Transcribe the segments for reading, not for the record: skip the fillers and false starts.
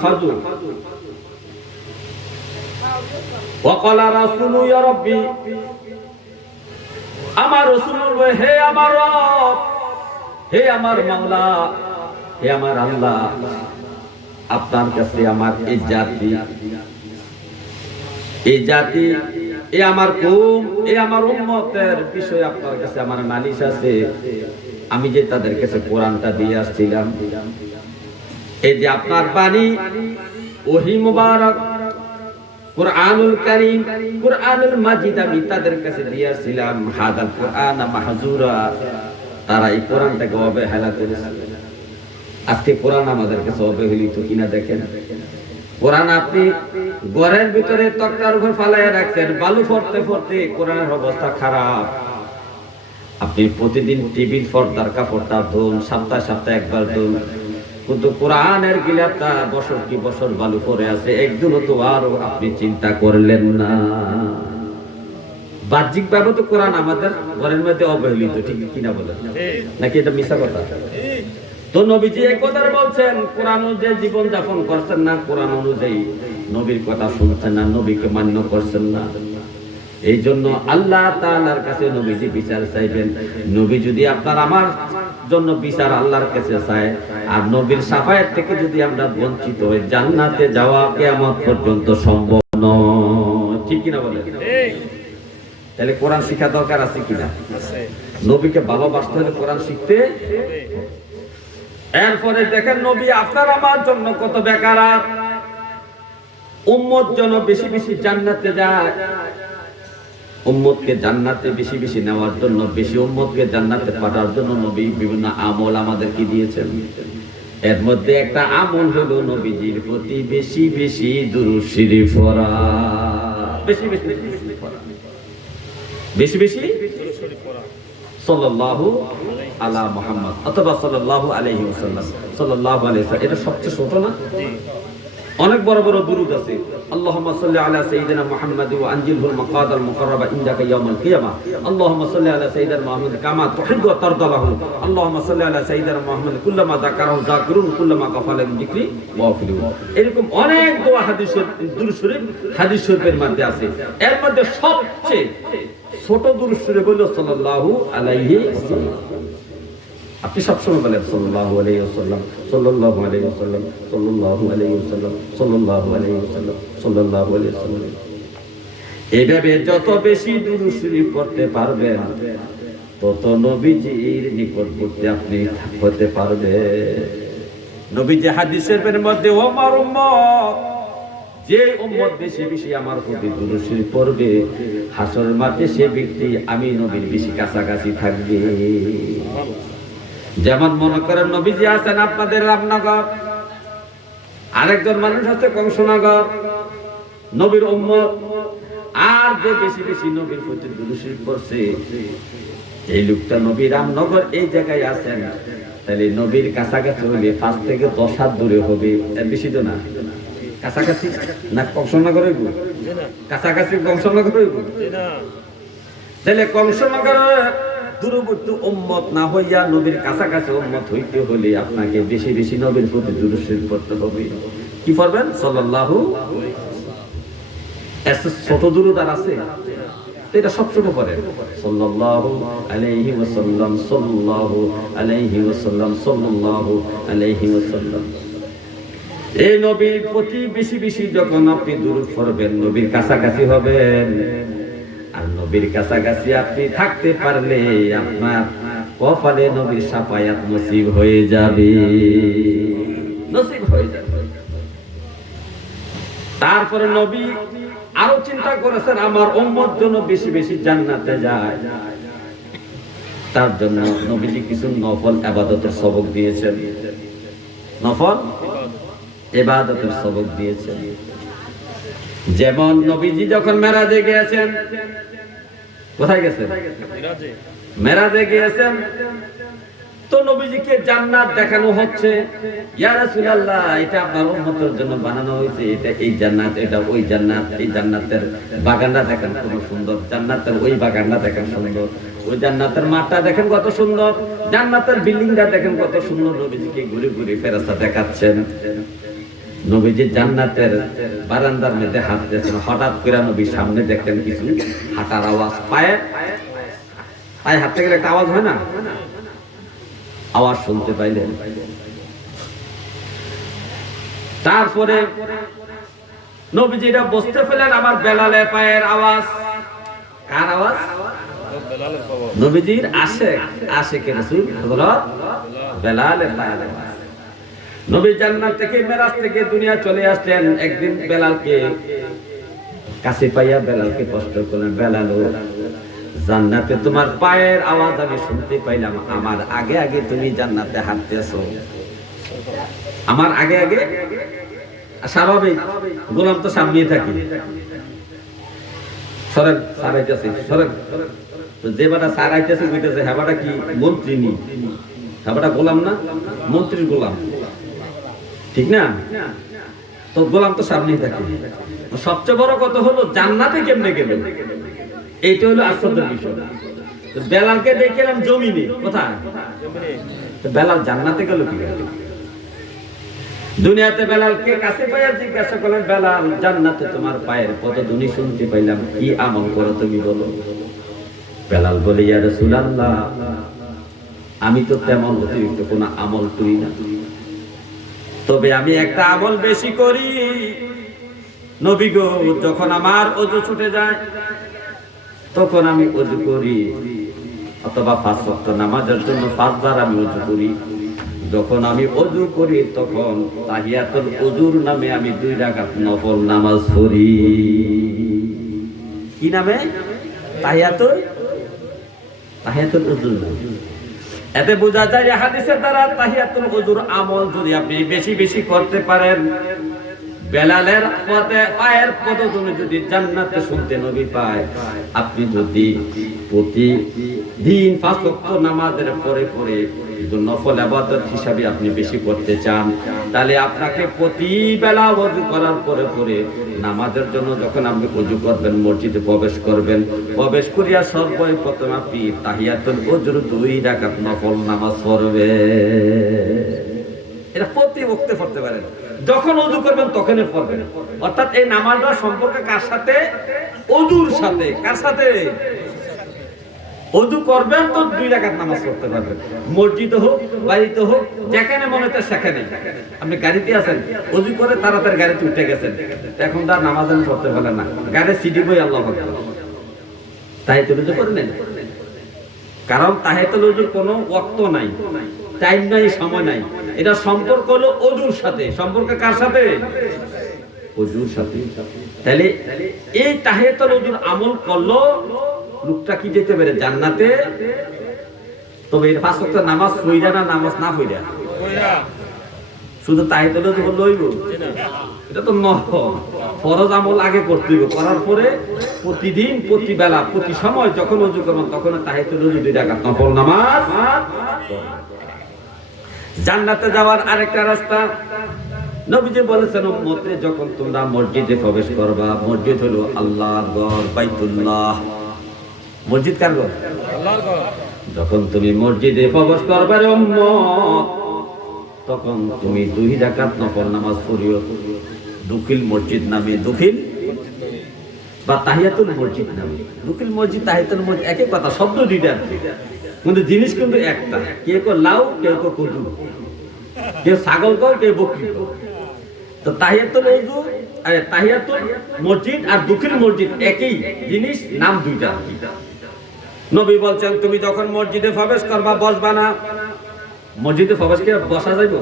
খাজু ওয়াকালা রাসূলু ইয়া রাব্বি, আমার রাসূল বলে হে আমার রব, হে আমার মাওলা, হে আমার আল্লাহ, আপনার কাছে আমার এই জাতি এই আমার কওম, এই আমার উম্মতের বিষয়ে আপনার কাছে আমার নালিশ আছে। আমি যে তাদের কাছে কোরআনটা দিয়ে আসছিলাম, এই যে আপনার বাণী ওহী মুবারক কুরআনুল কারীম, কুরআনুল মাজিদ আমি তাদের কাছে দিয়েছিলাম। হাদাল কুরআন মাহজুরা, তারা এই কোরআনটাকে অবহেলা করেছে। আজকে কোরআন আমাদের কাছে অবহেলিত কিনা দেখেন। কোরআন আপনি ঘরের ভিতরে তক্তার উপর ফালাইয়া রাখছেন, বালু পড়তে পড়তে কোরআনের অবস্থা খারাপ। আপনি প্রতিদিন টিভির পর্দার কাপড়টা ধুন, সপ্তাহে সপ্তাহে একবার ধুন, কিন্তু কোরআনের গিলাপটা বছর কি বছর বালু পড়ে আছে, একদিনও তো আরো আপনি চিন্তা করলেন না। বাহ্যিক ভাবে তো কোরআন আমাদের ঘরের মধ্যে অবহেলিত, ঠিক কিনা বলেন, নাকি এটা মিথ্যা কথা? তো নবীজি এই কথা বলছেন, কোরআন অনুযায়ী জীবন যাপন করছেন না, কোরআন অনুযায়ী নবীর কথা শুনছেন না, নবীকে মান্য করছেন না। এই জন্য আল্লাহ তাআলার কাছে নবীজি বিচার চাইবেন। নবী যদি আপনার আমার জন্য বিচার আল্লাহর কাছে চায়, আর নবীর শাফায়াত থেকে যদি আমরা বঞ্চিত হই, জান্নাতে যাওয়া কিয়ামত পর্যন্ত সম্ভব নয়, ঠিক কিনা বলেন? তাহলে কোরআন শিক্ষা দরকার আছে কিনা? নবীকে ভালোবাসতে হলে কোরআন শিখতে। এরপরে দেখেন নবী আপনার আমার জন্য কত বেকারাত, উম্মত যেন বেশি বেশি জান্নাতে যায়। উম্মতকে জান্নাতে বেশি বেশি নেওয়ার জন্য, বেশি উম্মতকে জান্নাতে পাঠার জন্য নবী বিভিন্ন আমল আমাদেরকে দিয়েছেন। এর মধ্যে একটা আমল হলো নবীজির প্রতি বেশি বেশি দুরূদ শরীফ পড়া, বেশি বেশি পড়া, বেশি বেশি সাল্লাল্লাহু আলা মুহাম্মদ অথবা সাল্লাল্লাহু আলাইহি ওয়াসাল্লাম, সাল্লাল্লাহু আলাইহি ওয়াসাল্লাম। এটা সবচেয়ে ছোট না? অনেক বড় বড় দুরূদ আছে। আল্লাহুম্মা সাল্লি আলা সাইয়্যিদিনা মুহাম্মাদ ওয়া আনজিলহুল মাকাদাল মুকাররাবা ইনদাকা ইয়াউমাল কিয়ামাহ। আল্লাহুম্মা সাল্লি আলা সাইয়্যিদিনা মুহাম্মাদ কামা তুহিব্বু ওয়া তারদাহু। আল্লাহুম্মা সাল্লি আলা সাইয়্যিদিনা মুহাম্মাদ কুল্লামা যাকারাহু যাকিরুন কুল্লামা গাফালা মিন যিকরি গাফিলুন। এরকম অনেক দোয়া হাদিসের দুরূদ শরীফ হাদিস শরীফের মধ্যে আছে। এর মধ্যে সবচেয়ে ছোট দুরূদ শরীফ হলো সাল্লাল্লাহু আলাইহি ওয়াসাল্লাম। আপনি সবসময় বলেন সাল্লাল্লাহু আলাইহি ওয়াসাল্লাম, সাল্লাল্লাহু আলাইহি ওয়াসাল্লাম, সাল্লাল্লাহু আলাইহি ওয়াসাল্লাম, সাল্লাল্লাহু আলাইহি ওয়াসাল্লাম, সাল্লাল্লাহু আলাইহি ওয়াসাল্লাম। এইভাবে যত বেশি দুরূদ শরীফ পড়তে পারবেন, তত নবীজির নিকটবর্তী আপনি হতে পারবেন। নবীজি হাদিসের মধ্যে আমার উম্মত, যে উম্মত বেশি বেশি আমার প্রতি দুরূদ শরীফ পড়বে, হাসরের মাঠে সে ব্যক্তি আমি নবীর বেশি কাছাকাছি থাকবে। যেমন মনে করেন নবীজি আছেন আপনাদের রামনগর, আরেকজন মানুষ আছে কংসনগর, নবীর উম্মত, আর যে বেশি বেশি নবীর প্রতি দুরূদ শরীফ পড়ছে, এই লোকটা নবী রামনগর এই জায়গায় আছেন, তাহলে নবীর কাছাকাছি হলে 5 থেকে 10 হাত দূরে হবে, এর বেশি তো না। কাছাকাছি না কংসনগর হইব, কাছাকাছি কংসনগর হইব, তাহলে কংসনগরের দূরবর্তী উম্মত না হইয়া নবীর কাছাকাছি উম্মত হইতে হলে আপনাকে বেশি বেশি নবীর প্রতি দুরূদ শরীফ পড়তে হবে। কি পড়বেন? সাল্লাল্লাহু। এত ছোট দুরূদ আর আছে? এটা সবসময় পড়েন সাল্লাল্লাহু আলাইহি ওয়াসাল্লাম, সাল্লাল্লাহু আলাইহি ওয়াসাল্লাম, সাল্লাল্লাহু আলাইহি ওয়াসাল্লাম। এই নবীর প্রতি বেশি বেশি যখন আপনি দুরূদ পড়বেন, নবীর কাছাকাছি হবেন। আর নবীর কাছাকাছি আপনি থাকতে পারলে আপনার কপালে নবীর শাফায়াত নসিব হয়ে যাবে, নসিব হয়ে যাবে। তারপরে নবী আরো চিন্তা করেছেন আমার উম্মত যেন বেশি বেশি জান্নাতে যায়, তার জন্য নবীজি কিছু নফল ইবাদতের সবক দিয়েছেন, নফল ইবাদতের সবক দিয়েছেন। যেমন নবীজি যখন মেরাজে গিয়েছেন, কোথায় গেছেন? মেরাজে গিয়েছেন, তো নবীজিকে জান্নাত দেখানো হচ্ছে। ইয়া রাসূলুল্লাহ, এটা আপনার উম্মতের জন্য বানানো হয়েছে, এটা এই জান্নাত, এটা ওই জান্নাত, এই জান্নাতের বাগানটা দেখেন কত সুন্দর, জান্নাতের ওই বাগানটা দেখেন সুন্দর, ওই জান্নাতের মাঠটা দেখেন কত সুন্দর, জান্নাতের বিল্ডিংটা দেখেন কত সুন্দর। নবীজিকে ঘুরে ঘুরে ফেরেশতা দেখাচ্ছেন। নবীজি জান্নাতের বারান্দার মধ্যে হাঁটতেছেন, হঠাৎ করে নবীর সামনে দেখলেন কিছু হাঁটার আওয়াজ, পায়ে হাঁটতে গেলে একটা আওয়াজ হয় না, আওয়াজ শুনতে পাইলেন। তারপরে নবীজি এটা বুঝতে পেলেন আমার বেলালের পায়ের আওয়াজ। কার আওয়াজ? নবীজির আশিক রাসূল হযরত বেলালের পায়ের আওয়াজ। নবী জান্নাত থেকে মেরাজ থেকে দুনিয়া চলে আসলেন। একদিন বেলালকে কাছে পাইয়া বেলালকে প্রশ্ন করলেন, বেলাল জান্নাতে তোমার পায়ের আওয়াজ আমি শুনতে পাইলাম, আমার আগে আগে তুমি জান্নাতে হাঁটতেছো, আমার আগে আগে। স্বাভাবিক, গোলাম তো সামনে থাকি, সরেন সারাইতেছে, সরেন। যে বাটা সারাইতেছে কইতেছে, হেবাটা কি মন্ত্রী নি, হেবাটা গোলাম না, মন্ত্রীর গোলাম, ঠিক না? তো গোলাম তো সামনেই থাকে। সবচেয়ে বড় কথা হলো জান্নাতে কেমনে গেলেন, এইটা হলো আশ্চর্যের বিষয়। বেলালকে দেখলাম জমিনে, কোথায়? বেলাল জান্নাতে গেল কি করে? দুনিয়াতে বেলালকে কাছে পাইয়া জিজ্ঞাসা করলেন, বেলাল জান্নাতে তোমার পায়ের পদধ্বনি শুনতে পাইলাম, কি আমল করো তুমি বলো? বেলাল বলে, ইয়া রাসূলুল্লাহ, আমি তো তেমন অতিরিক্ত কোনো আমল করি না, তবে আমি একটা আমল বেশি করি। নবী গো, যখন আমার ওযু ছুটে যায় তখন আমি ওযু করি, অথবা 5 ওয়াক্ত নামাজের জন্য 5 বার আমি ওযু করি। যখন আমি ওযু করি তখন তাহিয়াতুল ওযুর নামে আমি 2 রাকাত নফল নামাজ পড়ি। কি নামে? তাহিয়াতুল ওযুর নামে। এতে বোঝা যায় এই হাদিসের দ্বারা তাহিয়াতুল ওযুর আমল যদি আপনি বেশি বেশি করতে পারেন, বেলালের পায়ের পদধ্বনি যদি জান্নাতে শুনতে নবী পায়, আপনি যদি প্রতিদিন 5 ওয়াক্ত নামাজের পরে পরে নফল ইবাদত হিসাবে আপনি বেশি করতে চান, তাহলে আপনাকে প্রতি বেলা ওযু করার পরে পরে নামাজের জন্য যখন আপনি ওযু করবেন, মসজিদে প্রবেশ করবেন, প্রবেশ করিয়া সর্বপ্রথম আপনি তাহিয়াতুল ওযুর 2 রাকাত নফল নামাজ পড়বেন। এটা প্রতি ওয়াক্তে পড়তে পারেন, যখন ওযু করবেন তখনই পড়বেন। অর্থাৎ এই নামাজটা সম্পর্ক কার সাথে? ওযুর সাথে। কার সাথে? ওযু করবেন তো 2 রাকাত নামাজ পড়তে পারবেন, মসজিদে হোক বাড়িতে হোক, যেখানে মনে হয় সেখানে। আপনি গাড়িতে আছেন, ওযু করে তাড়াতাড়ি গাড়িতে উঠে গেছেন, এখন তার নামাজ আমি পড়তে পারলেন না, গাড়ি সিডি বই আল্লাহু আকবার, তাহিয়াতুল ওযু করেন। কারণ তাহিয়াতুল ওযুর কোনো ওয়াক্ত নাই, টাইম নাই, সময় নাই। এটা সম্পর্ক হলো ওযুর সাথে। সম্পর্ক কার সাথে? ওযুর সাথে। তাহলে এই তাহিয়াতুল ওযুর আমল করলো লোকটা কি যেতে পারে? জান্নাতে। তবে এই 5 ওয়াক্ত নামাজ পড়া না, নামাজ না পড়া, শুধু তাহিয়াতুল ওযু বললে হইব? এটা তো নফল, ফরজ আমল আগে করতে হইব, করার পরে প্রতিদিন প্রতি বেলা প্রতি সময় যখন ওযু করবেন তখন তাহিয়াতুল ওযু 2 রাকাত নফল নামাজ। জান্নাতে যাওয়ার আরেকটা রাস্তা নবীজি বলেছেন, উম্মতে যখন তোমরা মসজিদে প্রবেশ করবা, মসজিদ হলো আল্লাহর ঘর, বাইতুল্লাহ। মসজিদ কার ঘর? আল্লাহর ঘর। যখন তুমি মসজিদে প্রবেশ করবে রে উম্মত, তখন তুমি 2 রাকাত নফল নামাজ পড়িও। দুখিল মসজিদ নামে, দুখিল বা তাহিয়াতুল মসজিদ নামে। দুখিল মসজিদ, তাহিয়াতুল মসজিদ একই কথা, শব্দ দুইটা, কিন্তু জিনিস কিন্তু একটা। কেউ লাউ, কেউ কদু, কেউ ছাগল কর, কেউ বকরি কর। তো তাহিয়াতুল ওযু, তাহিয়াতুল মসজিদ আর দুখিল মসজিদ একই জিনিস, নাম দুইটা। নবী বলছেন, তুমি যখন মসজিদে প্রবেশ করবা বসবা না। মসজিদে প্রবেশ করে বসা যাইব?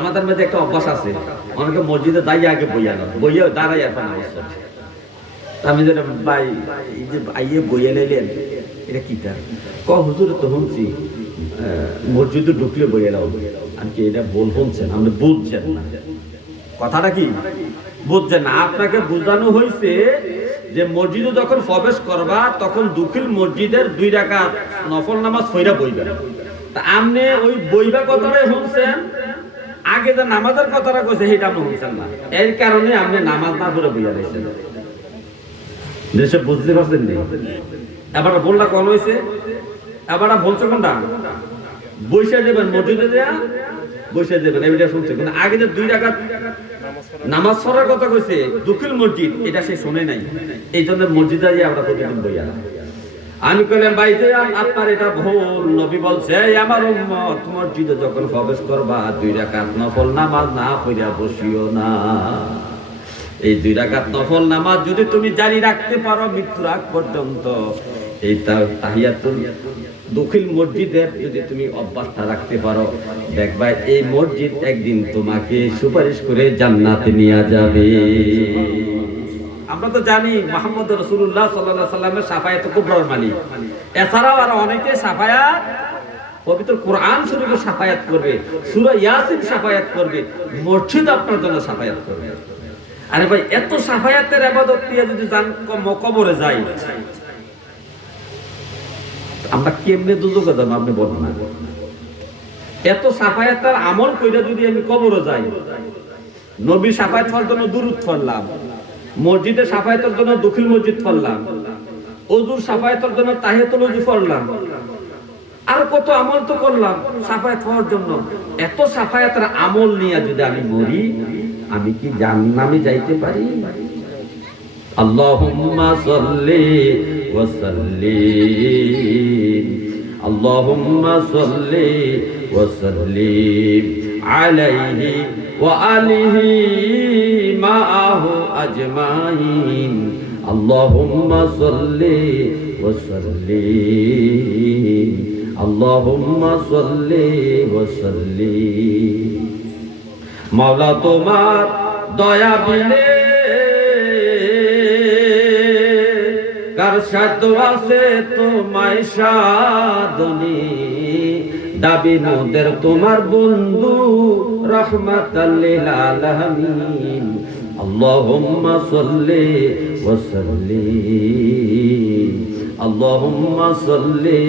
আমাদের মধ্যে একটা অভ্যাস আছে, অনেকে মসজিদে যাইয়া আগে বইয়া না, বইয়া দাঁড়াই এখন অবস্থা। আমি যেটা ভাই এই যে আইয়ে বইয়া লাইলেন, এটা কিটা? হুজুর তো শুনছি মসজিদে ঢুকলে বইয়া লাও। আমি কি এটা শুনছেন? আপনি বুঝছেন না কথাটা, কি বুঝছেন না? আপনাকে বোঝানো হয়েছে যে মসজিদে যখন প্রবেশ করবা তখন দুখিল মসজিদের 2 রাকাত নফল নামাজ পড়া বইবা। তা আপনি ওই বইবা কথাটাই শুনছেন, আগে যে নামাজের কথাটা কইছে সেটা আপনি শুনছেন না। এর কারণে আপনি নামাজ না পড়ে বইয়া রয়েছেন। দেশে বুঝতে পারছেন না? এবার বললা কোন হয়েছে, এবার বলছে কোনটা? বৈশা যাবেন মসজিদে, দেয়া বসে যাবেন এইটা শুনছে, কিন্তু আগে যে 2 রাকাত নামাজ পড়ার কথা কইছে দখিল মসজিদ, এটা সে শুনে নাই। এই জন্য মসজিদে যাই আমরা প্রতিদিন বইয়া। আমি কইলাম ভাই যে আপনার এটা ভুল, নবী বলছে আমার উম্মত মসজিদে যখন প্রবেশ করবা 2 রাকাত নফল নামাজ না পড়িয়া বসিও না। এই 2 রাকাত নফল নামাজ যদি তুমি জারি রাখতে পারো মৃত্যুর আগ পর্যন্ত, এই তাহিয়াতুল দখিল মসজিদের যদি তুমি অভ্যাসটা রাখতে পারো, দেখবা এই মসজিদ একদিন তোমাকে সুপারিশ করে জান্নাতে নিয়ে যাবে। আমরা তো জানি মুহাম্মদ রাসূলুল্লাহ সাল্লাল্লাহু আলাইহি সাল্লামের শাফায়াত কুবরার মালিক। এছাড়াও আর অনেকে শাফায়াত, পবিত্র কোরআন শরীফে শাফায়াত করবে, সূরা ইয়াসিন শাফায়াত করবে, মসজিদ আপনার জন্য শাফায়াত করবে। আরে ভাই এত শাফায়াতের ইবাদত দিয়ে যদি জান কবরে যাই, আমরা কেমনে দুজকে যাব আপনি বলেন না। এত শাফায়াতের আমল কইরা যদি আমি কবরে যাই, নবী শাফায়াত করার জন্য দুরূদ পড়লাম, মসজিদে শাফায়াতের জন্য দখিল মসজিদ পড়লাম, ওযুর শাফায়াতের জন্য তাহিয়াতুল ওযু পড়লাম, আর কত আমল তো করলাম শাফায়াত পাওয়ার জন্য। এত শাফায়াতের আমল নিয়ে যদি আমি মরি, আমি কি জান্নাতে যাইতে পারি? আল্লাহুম্মা সাল্লি ওয়া সাল্লিম, আল্লাহুম্মা সাল্লি ওয়া সাল্লিম আলাইহি ওয়া আলিহি মাআহু আজমাইন, আল্লাহুম্মা সাল্লি ওয়া সাল্লিম, আল্লাহুম্মা সাল্লি ওয়া সাল্লিম। মাওলা তোমার দয়া বিনে কার সাধ্য আছে তোমায় সাধনী, দাবি মোদের তোমার বন্ধু রাহমাতাল লিল আলামিন, আল্লাহুম্মা সাল্লি ওয়া সাল্লিম, আল্লাহুম্মা সাল্লি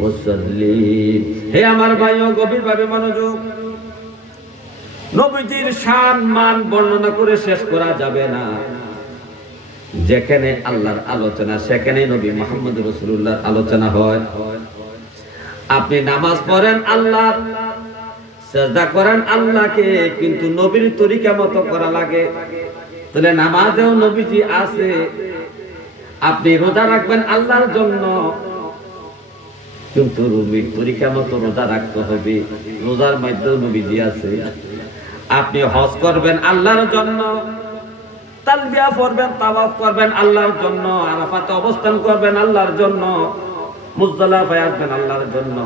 ওয়া সাল্লিম। হে আমার ভাইও গভীরভাবে মনোযোগ, নবীজির শান মান বর্ণনা করে শেষ করা যাবে না। যেখানে আল্লাহর আলোচনা সেখানে নবী মুহাম্মদ রাসূলুল্লাহর আলোচনা হয়। আপনি নামাজ পড়েন আল্লাহ, সিজদা করেন আল্লাহকে, কিন্তু নবীর তরিকা মতো করা লাগে। তাহলে নামাজেও নবীজি আছে। আপনি রোজা রাখবেন আল্লাহর জন্য, কিন্তু নবীর তরিকা মতো রোজা রাখতে হবে, রোজার মধ্যেও নবীজি আছে। আপনি হজ করবেন আল্লাহর জন্য, তালবিয়া পড়বেন, তাওয়াফ করবেন আল্লাহর জন্য, আরাফাতে অবস্থান করবেন আল্লাহর জন্য, মুজদালিফায় আসবেন আল্লাহর জন্য।